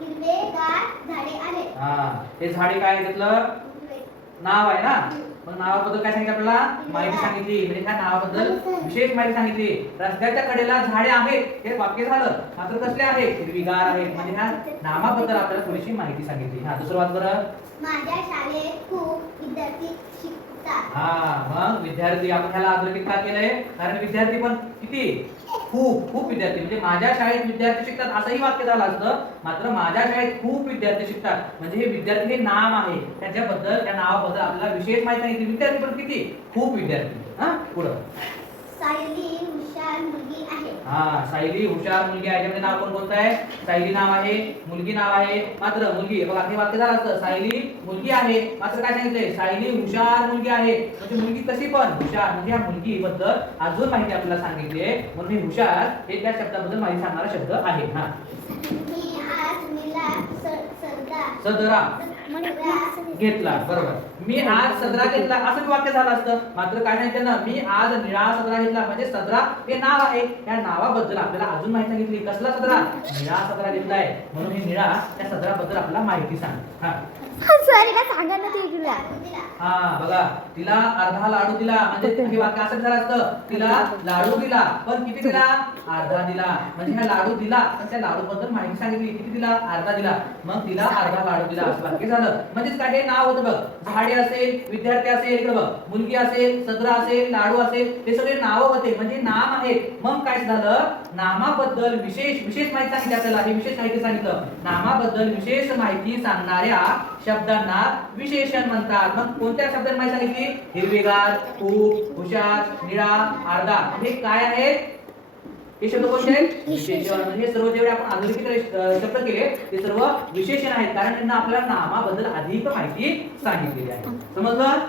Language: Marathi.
हिरवेगार झाडे आहेत. हे झाडे काय घेतलं? नाव आहे ना. मग नावाबद्दल काय सांगितलं आपल्याला? माहिती सांगितली. म्हणजे ह्या नावाबद्दल विशेष माहिती सांगितली. रस्त्याच्या कडेला झाडे आहेत हे वाक्य झालं. मात्र कसले आहेत? हिरवीगार आहेत. म्हणजे ह्या नामाबद्दल आपल्याला थोडीशी माहिती सांगितली. दुसरं वाच बरं. माझ्या शाळेत खूप विद्यार्थी शिकतात. मग विद्यार्थी आपण ह्याला अधोरेखित का केलंय? कारण विद्यार्थी पण किती? खूप खूप विद्यार्थी. म्हणजे माझ्या शाळेत विद्यार्थी शिकतात असंही वाक्य झालं असतं. मात्र माझ्या शाळेत खूप विद्यार्थी शिकतात म्हणजे हे विद्यार्थी हे नाम आहे. त्याच्याबद्दल त्या नावाबद्दल आपल्याला विशेष माहिती सांगितली. विद्यार्थी पण किती? खूप विद्यार्थी. पुढं. सायली हुशार मुलगी आहे. सायली हुशार मुलगी आहे. याच्यामध्ये नाव कोण कोणतं आहे? सायली नाव आहे, मुलगी नाव आहे. मात्र मुलगी बघा हे वाक्य झालं असतं. सायली मुलगी आहे. मात्र काय सांगितलंय? सायली हुशार मुलगी आहे. म्हणजे मुलगी कशी पण हुशार. म्हणजे या मुलगी बद्दल अजून माहिती आपल्याला सांगितली आहे. म्हणून हे हुशार हे त्या शब्दाबद्दल माहिती सांगणारा शब्द आहे. मी आज सदरा घेतला. बरोबर. मी आज सदरा घेतला असं वाक्य झालं असतं. मात्र काय सांगितलं ना? मी आज निळा सदरा घेतला. म्हणजे सदरा हे नाव आहे. या नावाबद्दल आपल्याला अजून माहिती सांगितली. कसला सदरा? निळा सदरा घेतलाय. म्हणून हे निळा त्या सदराबद्दल आपल्याला माहिती सांग. सरीला सांगा ना ते तुला. बघा तिला अर्धा लाडू दिला. म्हणजे हे वाक्य असं झालं असतं. तिला लाडू दिला पण किती दिला? अर्धा दिला. म्हणजे हा लाडू दिला पण त्या लाडू बद्दल माहिती सांगितली. किती दिला? अर्धा दिला. मग तिला अर्धा लाडू दिला असं वाक्य झालं. म्हणजेच काय हे नाव होतं बघ. झाडे असेल, विद्यार्थी असेल, इकडे बघ मुलगी असेल, सदरा असेल, लाडू असेल, हे सगळे नाव होते. म्हणजे नाम आहेत. मग काय झालं? नामाबद्दल विशेष विशेष माहिती सांगितली आपल्याला. हे विशेष माहिती सांगितलं. नामाबद्दल विशेष माहिती सांगणाऱ्या शब्दांना विशेषण म्हणतात. मग कोणत्या शब्दांना माहिती सांगितली? हिरवेगार, खूप, हुशार, निळा, अर्धा. हे काय आहेत? हे शब्द कोणते आहेत? विशेषण. हे सर्व जेवढे आपण अधोरेखित शब्द केले ते सर्व विशेषण आहेत. कारण त्यांना आपल्याला नामाबद्दल अधिक माहिती सांगितलेली आहे. समजलं?